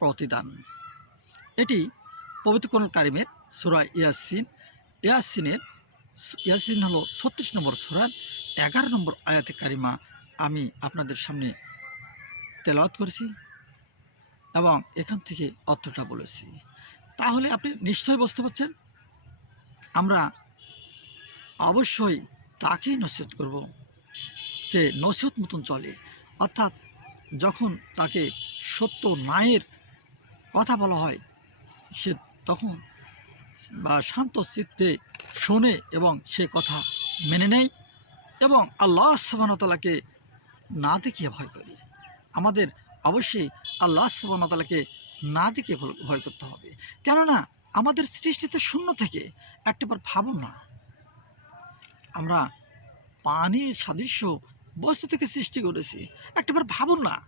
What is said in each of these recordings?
প্রতিদান। এটি পবিত্র কোরআন কারিমের সুরা ইয়াসিন। ইয়াসিনের ইয়াসিন হলো ছত্রিশ নম্বর সুরার এগারো নম্বর আয়াতে কারিমা আমি আপনাদের সামনে তেলাওয়াত করেছি এবং এখান থেকে অর্থটা বলেছি। তাহলে আপনি নিশ্চয়ই বুঝতে পারছেন, আমরা অবশ্যই তাকেই নসিহত করব যে নসিহত মতন চলে। অর্থাৎ যখন তাকে সত্য ন্যায়ের কথা বলা হয়। সে তখন বা শান্ত চিত্তে শোনে এবং সে কথা মেনে নেয় এবং আল্লাহ সুবাহতালাকে না দেখিয়ে ভয় করি। আমাদের অবশ্যই আল্লাহ সুবাহতালাকে না দেখিয়ে ভয়- করতে হবে। কেননা আমাদের সৃষ্টিতে শূন্য থেকে একটাবার ভাবুন না। আমরা পানি সাদৃশ্য বস্তু থেকে সৃষ্টি করেছি একটাবার ভাবুন না।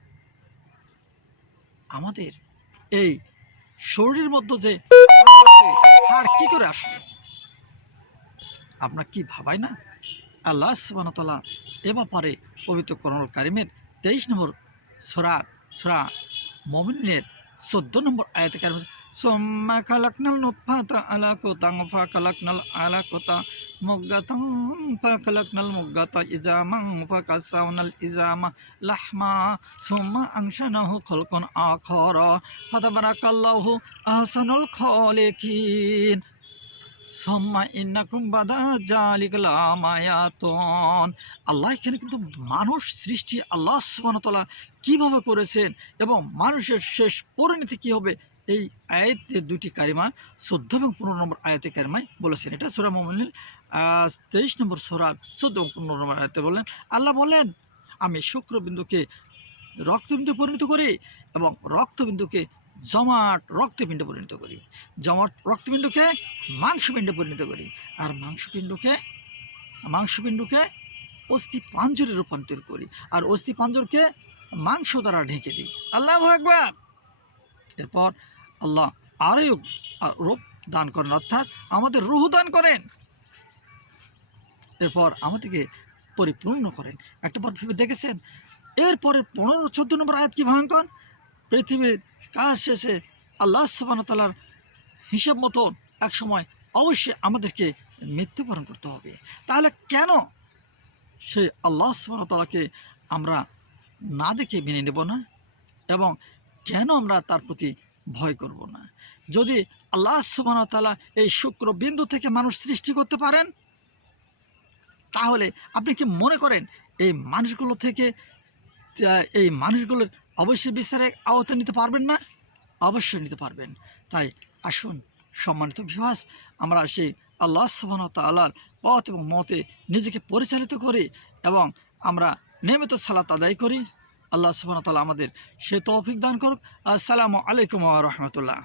আমাদের এই শরীরের মধ্যে যে হাড় কি করে আসে? আপনার কি ভাবাই না? আল্লাহ সুবাহতালা এ ব্যাপারে পবিত্র করণল কারিমের তেইশ নম্বর সরা সরা মমিনের চোদ্দ নম্বর আয়াতে নুতফাতা আলাকুতাং ফা খালাকনাল আলাকুতা মুগ্গাতাং ফা খালাকনাল মুগ্গাতা ইজামাং ফা কাসাউনাল ইজামা লাহমা, সুম্মা আংশানাহু খলকন আখর, ফাতাবারাকাল্লাহু আহসানুল খালিকিন। ইন্নাকুম বাদা আল্লাহ এখানে কিন্তু মানুষ সৃষ্টি, আল্লাহ তাআলা কীভাবে করেছেন এবং মানুষের শেষ পরিণতি কি হবে? এই আয়াতে দুটি কারিমা, চোদ্দ এবং পনেরো নম্বর আয়াতে কারিমায় বলেছেন। এটা সোরা মোমিনের তেইশ নম্বর সোরার চোদ্দ এবং পনেরো নম্বর আয়াতে বললেন, আল্লাহ বলেন আমি শুক্রবিন্দুকে রক্তবিন্দু পরিণত করি এবং রক্তবিন্দুকে জমাট রক্তপিণ্ডে পরিণত করি। জমাট রক্তপিণ্ডকে মাংসপিণ্ডে পরিণত করি। আর মাংসপিণ্ডকে মাংসপিণ্ডকে অস্থি পাঞ্জরে রূপান্তর করি। আর অস্থি পাঞ্জরকে মাংস দ্বারা ঢেকে দিই। আল্লাহ একবার এরপর আল্লাহ আরও রূপ দান করেন, অর্থাৎ আমাদের রুহ দান করেন। এরপর আমাদেরকে পরিপূর্ণ করেন। একটা বার ভেবে দেখেছেন? এরপরে পনেরো চোদ্দ নম্বর আয়াত কি ভয়ঙ্কর? পৃথিবীর কাজ শেষে আল্লাহ সুবাহতালার হিসেব মতন এক সময় অবশ্যই আমাদেরকে মৃত্যুবরণ করতে হবে। তাহলে কেন সেই আল্লাহ সুবাহতালাকে আমরা না দেখে মেনে নেব না? এবং কেন আমরা তার প্রতি ভয় করব না? যদি আল্লাহ সুবাহতালা এই শুক্র বিন্দু থেকে মানুষ সৃষ্টি করতে পারেন, তাহলে আপনি কি মনে করেন এই মানুষগুলো থেকে এই মানুষগুলোর অবশ্যই বিচারের আওতা নিতে পারবেন না, অবশ্যই নিতে পারবেন। তাই আসুন, সম্মানিত বিভাস আমরা সেই আল্লাহ সুবাহ তাল্লার পথ এবং মতে নিজেকে পরিচালিত করি এবং আমরা নিয়মিত সালাত আদায় করি। আল্লাহ সুবাহ তাল্লাহ আমাদের সে তৌফিক দান করুক। আসসালামু আলাইকুম রহমতুল্লাহ।